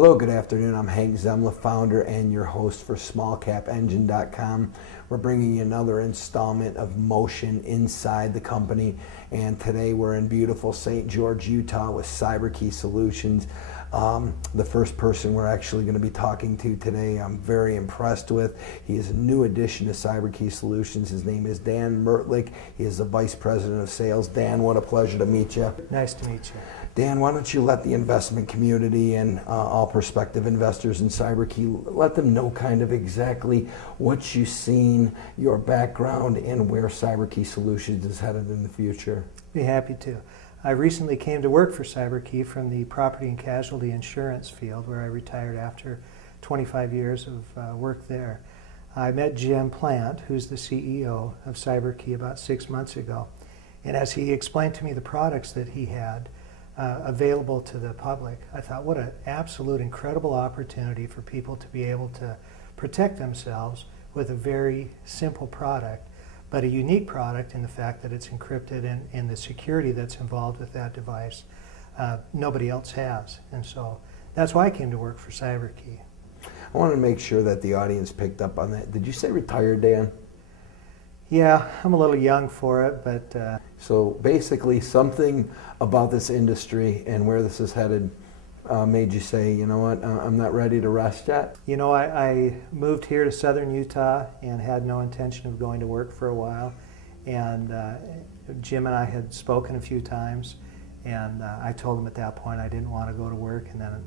Hello, good afternoon. I'm Hank Zemla, founder and your host for SmallCapEngine.com. We're bringing you another installment of Motion inside the company, and today we're in beautiful St. George, Utah with CyberKey Solutions. The first person we're actually going to be talking to today, I'm very impressed with. He is a new addition to CyberKey Solutions. His name is Dan Mertlich. He is the Vice President of Sales. Dan, what a pleasure to meet you. Nice to meet you. Dan, why don't you let the investment community and all prospective investors in CyberKey, let them know kind of exactly what you've seen, your background, and where CyberKey Solutions is headed in the future. Be happy to. I recently came to work for CyberKey from the property and casualty insurance field, where I retired after 25 years of work there. I met Jim Plant, who's the CEO of CyberKey, about 6 months ago. And as he explained to me the products that he had available to the public, I thought, what an absolute incredible opportunity for people to be able to protect themselves with a very simple product, but a unique product in the fact that it's encrypted and the security that's involved with that device nobody else has. And so that's why I came to work for CyberKey. I want to make sure that the audience picked up on that. Did you say retired, Dan? Yeah, I'm a little young for it, but... So basically something about this industry and where this is headed made you say, you know what, I'm not ready to rest yet? You know, I moved here to southern Utah and had no intention of going to work for a while. And Jim and I had spoken a few times, and I told him at that point I didn't want to go to work, and then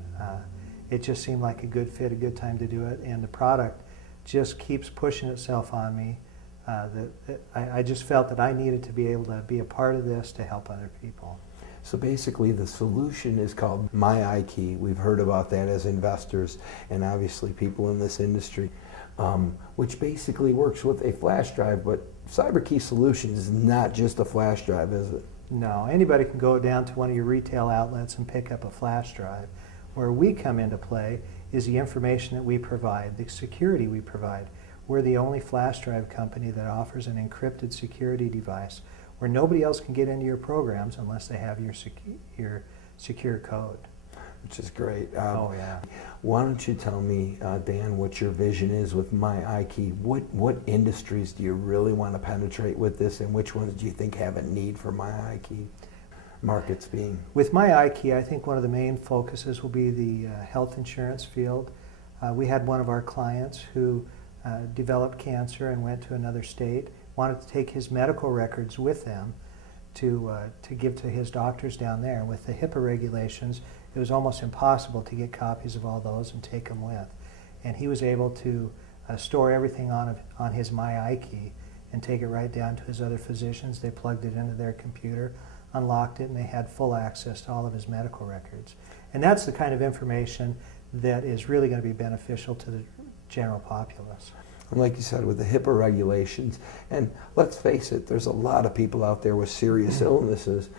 it just seemed like a good fit, a good time to do it, and the product just keeps pushing itself on me. I just felt that I needed to be able to be a part of this to help other people. So basically the solution is called MyIKey. We've heard about that as investors and obviously people in this industry, which basically works with a flash drive, but CyberKey Solutions is not just a flash drive, is it? No, anybody can go down to one of your retail outlets and pick up a flash drive. Where we come into play is the information that we provide, the security we provide. We're the only flash drive company that offers an encrypted security device where nobody else can get into your programs unless they have your secure code. Which is great. Oh, yeah. Why don't you tell me, Dan, what your vision is with MyIKey? What industries do you really want to penetrate with this, and which ones do you think have a need for MyIKey? Markets being? With MyIKey, I think one of the main focuses will be the health insurance field. We had one of our clients who developed cancer and went to another state, wanted to take his medical records with them to give to his doctors down there. With the HIPAA regulations, it was almost impossible to get copies of all those and take them with. And he was able to store everything on his MyIKey and take it right down to his other physicians. They plugged it into their computer, unlocked it, and they had full access to all of his medical records. And that's the kind of information that is really going to be beneficial to the general populace. And like you said, with the HIPAA regulations, and let's face it, there's a lot of people out there with serious illnesses,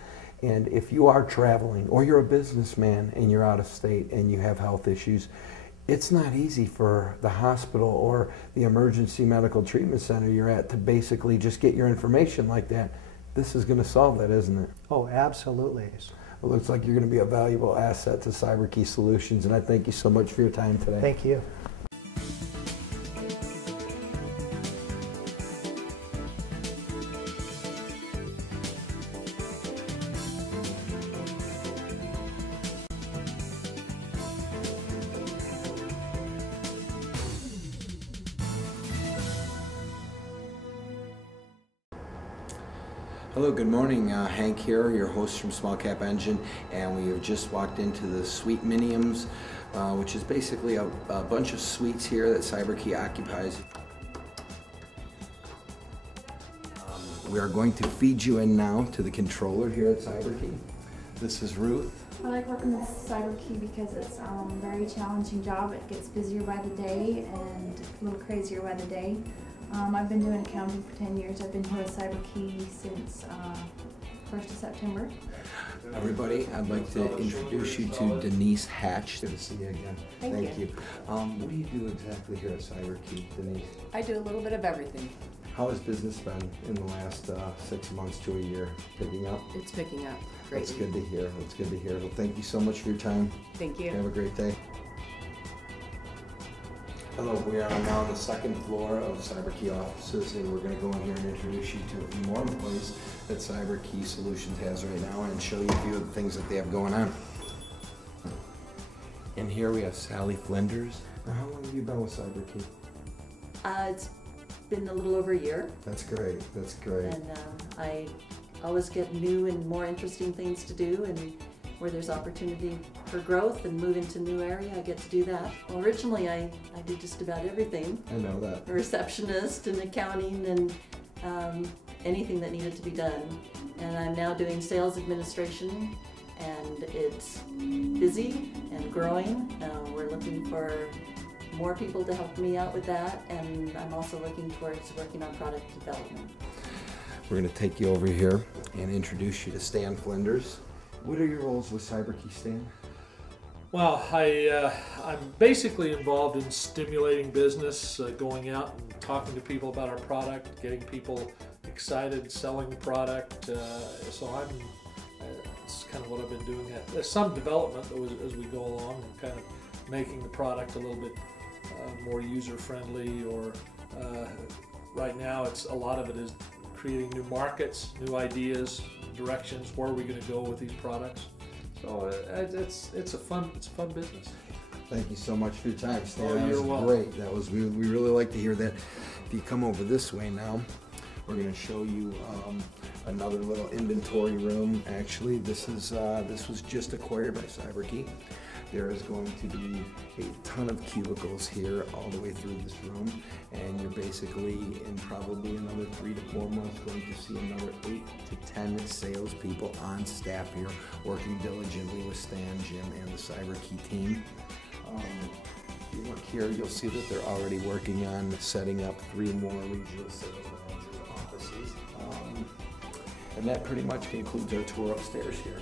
and if you are traveling or you're a businessman and you're out of state and you have health issues, it's not easy for the hospital or the emergency medical treatment center you're at to basically just get your information like that. This is going to solve that, isn't it? Oh, absolutely. It looks like you're going to be a valuable asset to CyberKey Solutions, and I thank you so much for your time today. Thank you. Hello, good morning. Hank here, your host from Small Cap Engine, and we have just walked into the Suite Miniums, which is basically a bunch of suites here that CyberKey occupies. We are going to feed you in now to the controller here at CyberKey. This is Ruth. I like working with CyberKey because it's a very challenging job. It gets busier by the day and a little crazier by the day. I've been doing accounting for 10 years. I've been here with CyberKey since 1st of September. Everybody, I'd like to introduce you to Denise Hatch. Good to see you again. Thank you. What do you do exactly here at CyberKey, Denise? I do a little bit of everything. How has business been in the last 6 months to a year? Picking up? It's picking up greatly. That's good to hear. That's good to hear. Well, thank you so much for your time. Thank you. Have a great day. Hello, we are now on the second floor of CyberKey offices, and we're going to go in here and introduce you to a few more employees that CyberKey Solutions has right now and show you a few of the things that they have going on. And here we have Sally Flinders. Now, how long have you been with CyberKey? It's been a little over a year. That's great, that's great. And I always get new and more interesting things to do, and where there's opportunity for growth and move into new area, I get to do that. Well, originally I did just about everything. I know that. A receptionist and accounting and anything that needed to be done. And I'm now doing sales administration, and it's busy and growing. We're looking for more people to help me out with that, and I'm also looking towards working on product development. We're going to take you over here and introduce you to Stan Flinders. What are your roles with CyberKey, Stan? Well, I'm basically involved in stimulating business, going out and talking to people about our product, getting people excited, selling the product. So it's kind of what I've been doing. There's some development as we go along, and kind of making the product a little bit more user-friendly. Or right now, a lot of it is creating new markets, new ideas, directions. Where are we going to go with these products? So it's a fun business. Thank you so much for your time, Stan. Oh, that you're was welcome. Great. That was we really like to hear that. If you come over this way now, we're going to show you another little inventory room. Actually, this was just acquired by CyberKey. There is going to be a ton of cubicles here all the way through this room, and you're basically in probably another 3 to 4 months going to see another 8 to 10 salespeople on staff here working diligently with Stan, Jim, and the CyberKey team. If you look here, you'll see that they're already working on setting up 3 more regional sales manager offices. And that pretty much concludes our tour upstairs here.